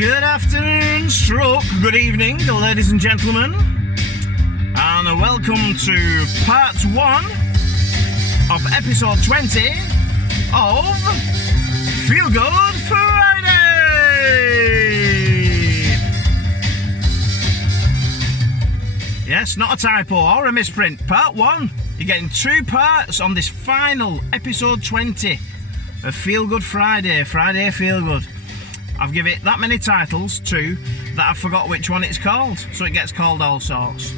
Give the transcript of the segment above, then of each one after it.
Good afternoon, stroke, good evening, ladies and gentlemen, and welcome to part 1 of episode 20 of Feel Good Friday! Yes, not a typo or a misprint. Part 1, you're getting 2 parts on this final episode 20 of Feel Good Friday, Friday Feel Good. I've given it that many titles, 2, that I forgot which one it's called, so it gets called all sorts.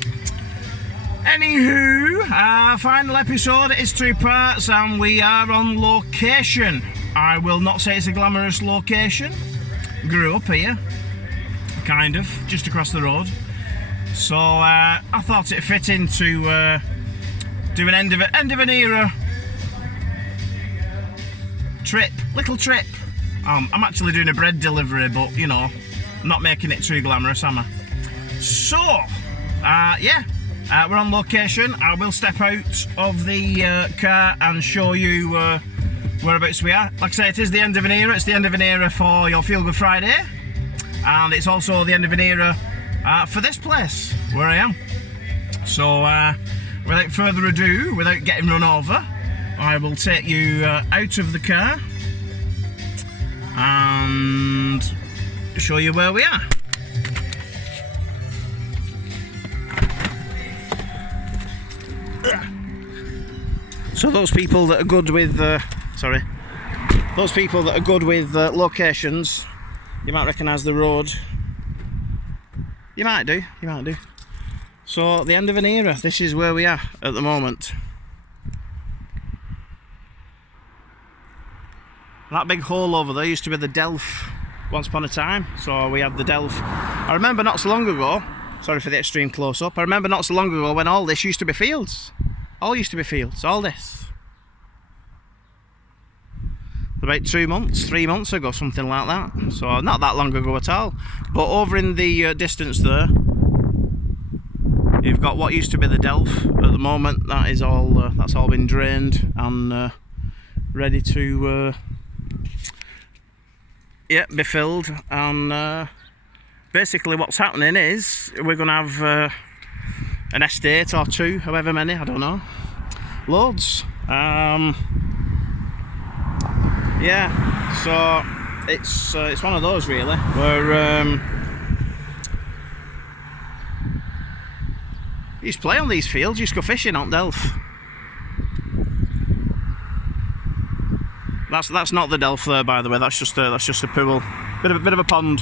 Anywho, our final episode is 2 parts and we are on location. I will not say it's a glamorous location. Grew up here, kind of, just across the road. So I thought it fit in to do an end of an era trip, little trip. I'm actually doing a bread delivery, but you know, I'm not making it too glamorous, am I? So, we're on location. I will step out of the car and show you whereabouts we are. Like I say, it is the end of an era. It's the end of an era for your Feel Good Friday, and it's also the end of an era for this place where I am. So, without further ado, without getting run over, I will take you out of the car and show you where we are. So those people that are good with locations, you might recognise the road. You might do. So the end of an era, this is where we are at the moment. That big hole over there used to be the Delph once upon a time, so we had the Delph. I remember not so long ago, sorry for the extreme close-up, I remember not so long ago when all this used to be fields. All used to be fields, all this. About 3 months ago, something like that. So not that long ago at all. But over in the distance there, you've got what used to be the Delph. At the moment, that is all. That's all been drained and ready to be filled. And basically, what's happening is we're going to have an estate or 2, however many, I don't know, loads. So it's one of those really where you used to play on these fields. You used to go fishing on Delph. That's not the Delph there, by the way. That's just a pool, bit of a pond.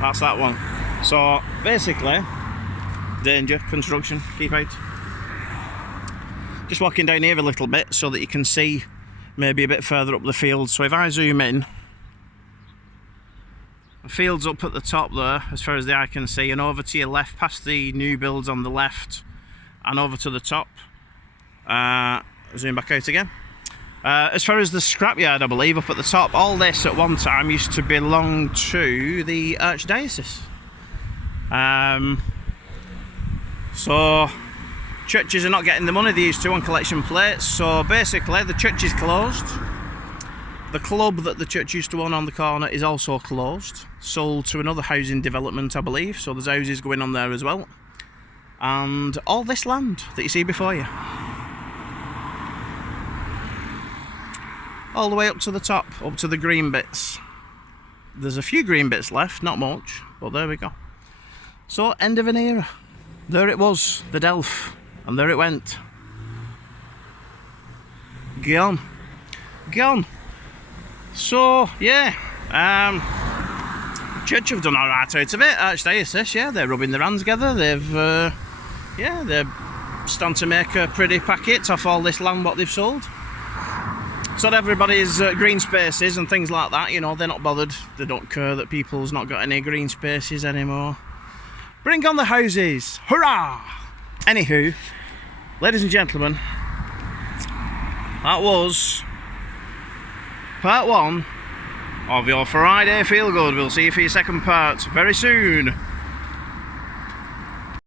That's that one. So basically, danger, construction, keep out. Just walking down here a little bit so that you can see maybe a bit further up the field. So if I zoom in, the field's up at the top there as far as the eye can see, and over to your left past the new builds on the left and over to the top. Zoom back out again. As far as the scrapyard, I believe, up at the top, all this at one time used to belong to the Archdiocese. So churches are not getting the money they used to on collection plates, so basically the church is closed. The club that the church used to own on the corner is also closed, sold to another housing development, I believe, so there's houses going on there as well. And all this land that you see before you, all the way up to the top, up to the green bits. There's a few green bits left, not much, but there we go. So, end of an era. There it was, the Delph, and there it went. Gone. So, yeah, church have done alright out of it. Archdiocese, yeah, they're rubbing their hands together. They've, they're starting to make a pretty packet off all this land what they've sold. So everybody's green spaces and things like that, you know, they're not bothered. They don't care that people's not got any green spaces anymore. Bring on the houses! Hurrah! Anywho, ladies and gentlemen, that was part 1 of your Friday Feel Good. We'll see you for your second part very soon.